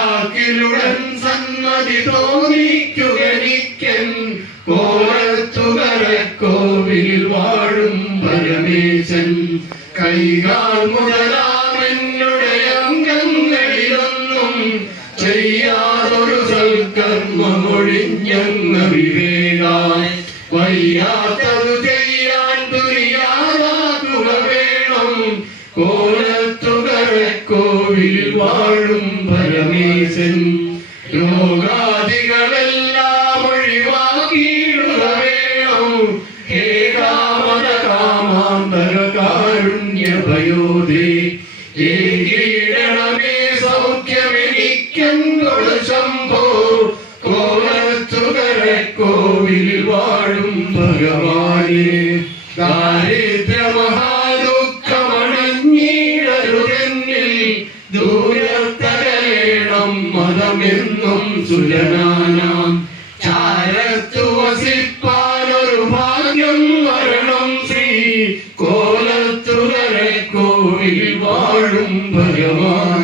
വാക്കിലുടൻ സന്മതി തോന്നിക്കുകനിക്കൻ കോലത്തുകരക്കോവിൽ വാഴും പരമേശൻ കൈകാൽ മുതലാമെന്നുടെ അംഗങ്ങളിലൊന്നും ചെയ്യാതൊരു സൽക്കർമ്മമൊഴിഞ്ഞങ്ങ വിവേകാൻ വയ്യാത്തതു ചെയ്യാൻ തുനിയാതാക്കുക വേണം കോലത്തുകരക്കോവിൽ വാഴും പരമേശൻ രോഗാദികളെല്ലാം ഒഴിവാക്കിയിടുക വേണം ഏകാമത കാമാന്തര കാരുണ്യഭയോധേ ഏകീടണമേ സൗഖ്യമെനിക്കെന്നോട് ശംഭോ കോലത്തുകരക്കോവിൽ വാഴും ഭഗവാനെ ദാരിദ്ര്യമഹാദുഃഖമണഞ്ഞീടരുതെന്നിൽ ദൂരത്തകലേണം മതമെന്നും സുജനാനാം ചാരത്തു വസിപ്പാനൊരു ഭാഗ്യം വരണം ശ്രീ കോലത്തുകരക്കോവിൽ വാഴും ഭഗവാൻ